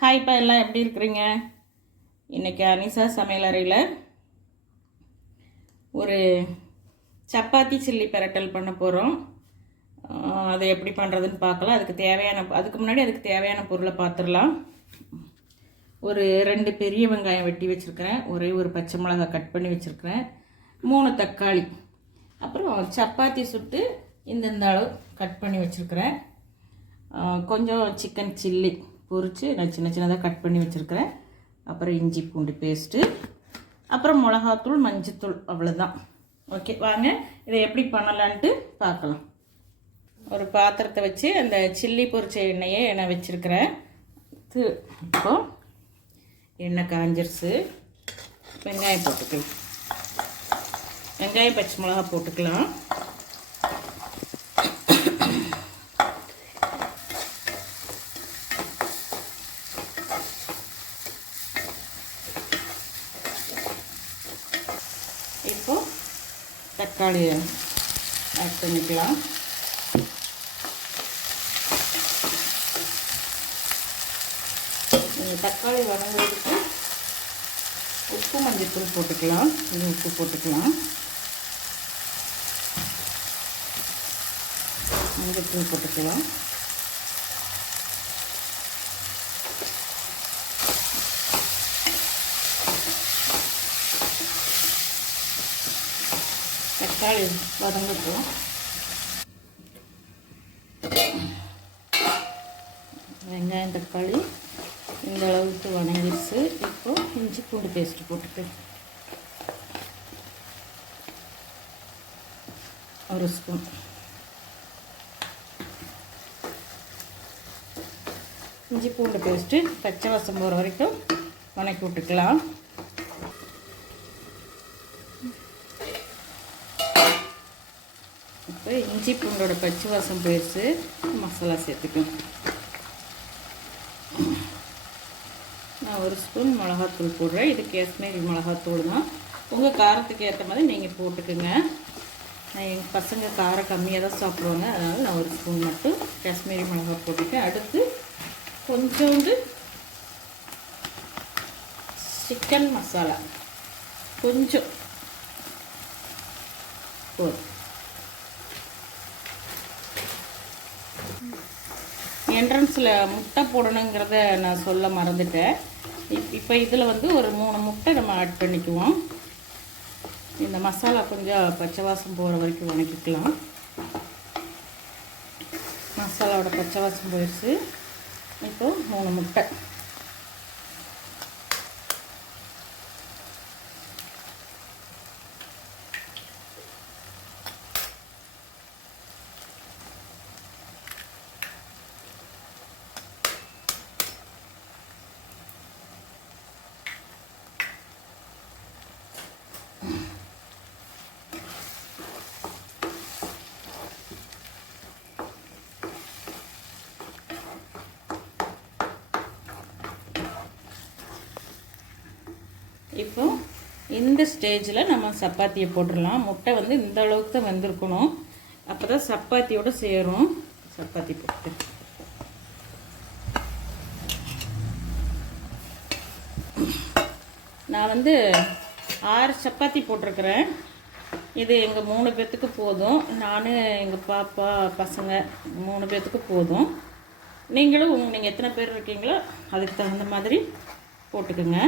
ஹாய்ப்பா எல்லாம் எப்படி இருக்கிறீங்க? இன்றைக்கி அனிசா சமையலறையில் ஒரு சப்பாத்தி சில்லி பெரட்டல் பண்ண போகிறோம் அதை எப்படி பண்ணுறதுன்னு பார்க்கலாம். அதுக்கு தேவையான அதுக்கு முன்னாடி அதுக்கு தேவையான பொருளை பார்த்துடலாம். ஒரு ரெண்டு பெரிய வெங்காயம் வெட்டி வச்சுருக்கிறேன். ஒரே ஒரு பச்சை மிளகாய் கட் பண்ணி வச்சுருக்கிறேன். மூணு தக்காளி. அப்புறம் சப்பாத்தி சுட்டு இந்தந்த அளவு கட் பண்ணி வச்சுருக்கிறேன். கொஞ்சம் சிக்கன் சில்லி. பொரித்து நான் சின்ன சின்னதாக கட் பண்ணி வச்சுருக்கிறேன். அப்புறம் இஞ்சி பூண்டு பேஸ்ட்டு அப்புறம் மிளகாத்தூள் மஞ்சத்தூள் அவ்வளோதான் ஓகே வாங்க இதை எப்படி பண்ணலான்ட்டு பார்க்கலாம். ஒரு பாத்திரத்தை வச்சு அந்த சில்லி பொரிச்ச எண்ணெயை நான் வச்சுருக்கிறேன். இது இப்போ எண்ணெய் காஞ்சிருச்சு. வெங்காயம் போட்டுக்கலாம். வெங்காயம் பச்சை மிளகா போட்டுக்கலாம் இப்போ தக்காளியை ஆட் பண்ணிக்கலாம். தக்காளி வதங்குறதுக்கு உப்பு மஞ்சத்தூள் போட்டுக்கலாம். இது உப்பு போட்டுக்கலாம். மஞ்சத்தூள் போட்டுக்கலாம். தக்காளி வதங்கட்டும். வெங்காயம் தக்காளி இந்த அளவுக்கு வதங்கிடுச்சு. இப்போ இஞ்சி பூண்டு பேஸ்ட் போட்டுட்டு ஒரு ஸ்பூன். இஞ்சி பூண்டு பேஸ்ட்டு பச்சை வசம் போகிற வரைக்கும் வணக்கி விட்டுக்கலாம். இப்போ இஞ்சி பூண்டோட பச்சை வாசம் போயிடுச்சு மசாலா சேர்த்துக்கலாம். நான் ஒரு ஸ்பூன் மிளகாத்தூள் போடுறேன். இது காஷ்மீரி மிளகாத்தூள் தான். உங்கள் காரத்துக்கு ஏற்ற மாதிரி நீங்கள் போட்டுக்குங்க. நான் எங்கள் பசங்க காரம் கம்மியாக தான் சாப்பிடுவாங்க. அதனால் நான் ஒரு ஸ்பூன் மட்டும் காஷ்மீரி மிளகா போட்டுக்கேன். அடுத்து கொஞ்சோண்டு சிக்கன் மசாலா. கொஞ்சம். போதும். என்ட்ரன்ஸில் முட்டை போடணுங்கிறத நான் சொல்ல மறந்துட்டேன். இப் இப்போ இதில் வந்து ஒரு மூணு முட்டை நம்ம ஆட் பண்ணிக்குவோம். இந்த மசாலா கொஞ்சம் பச்சை வாசம் போகிற வரைக்கும் வணக்கிக்கலாம். மசாலாவோட பச்சை வாசம் போயிடுச்சு இப்போது மூணு முட்டை. இப்போ இந்த ஸ்டேஜில் நம்ம சப்பாத்தியை போட்டுடலாம். முட்டை வந்து இந்த அளவுக்கு தான் வந்திருக்கணும். அப்போ தான் சப்பாத்தியோடு சேரும். சப்பாத்தி போட்டு. நான் வந்து ஆறு சப்பாத்தி போட்டிருக்கிறேன். இது எங்கள் மூணு பேர்த்துக்கு போதும். நான் எங்கள் பாப்பா பசங்க மூணு பேர்த்துக்கு போதும். நீங்களும் நீங்கள் எத்தனை பேர் இருக்கீங்களோ அதுக்கு தகுந்த மாதிரி போட்டுக்கோங்க.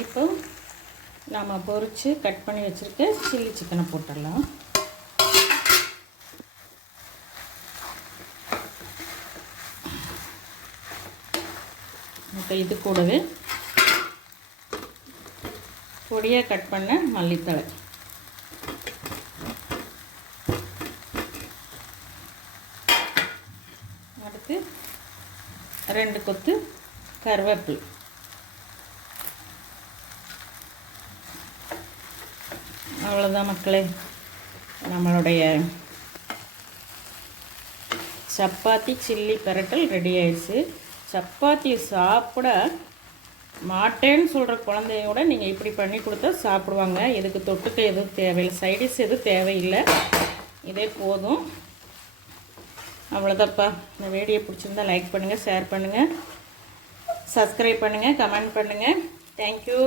இப்போ நாம் பொரித்து கட் பண்ணி வச்சுருக்க சில்லி சிக்கனை போட்டுடலாம். இப்போ இது கூடவே பொடியாக கட் பண்ண மல்லித்தழை. அடுத்து ரெண்டு கொத்து கருவேப்பிலை. அவ்வளோதான் மக்களே. நம்மளுடைய சப்பாத்தி சில்லி பரட்டல் ரெடி ஆயிடுச்சு. சப்பாத்தி சாப்பிட மாட்டேன்னு சொல்கிற குழந்தையோட நீங்கள் இப்படி பண்ணி கொடுத்தா சாப்பிடுவாங்க. இதுக்கு தொட்டுக்க எதுவும் தேவையில்லை. சைடிஷ் எதுவும் தேவையில்லை. இதே போதும். அவ்வளோதான்ப்பா இந்த வீடியோ பிடிச்சிருந்தா லைக் பண்ணுங்கள் ஷேர் பண்ணுங்கள் சப்ஸ்கிரைப் பண்ணுங்கள் கமெண்ட் பண்ணுங்கள் தேங்க்யூ